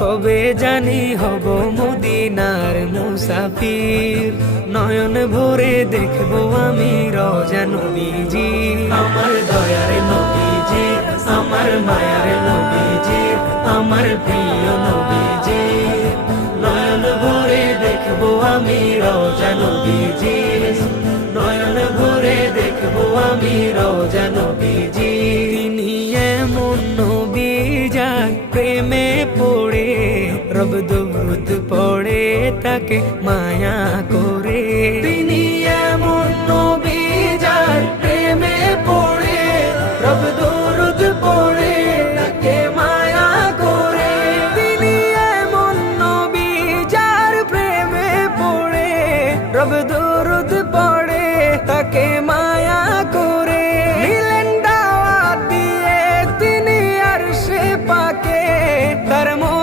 কবে জানি হব মদিনার মুসাফির, নয়ন ভরে দেখবো আমি রওজা নবীজি। আমার দয়ার নবীজি, আমার মায়ার নবীজি, আমার প্রিয় নবীজি, নয়ন ভরে দেখবো আমি রওজা নবীজি, নয়ন ভরে দেখবো আমি রওজা নবীজি। তিনি এমন নবী যার প্রেমে পড়ে রব দরুদ পড়ে তাকে মায়া করে, তিনি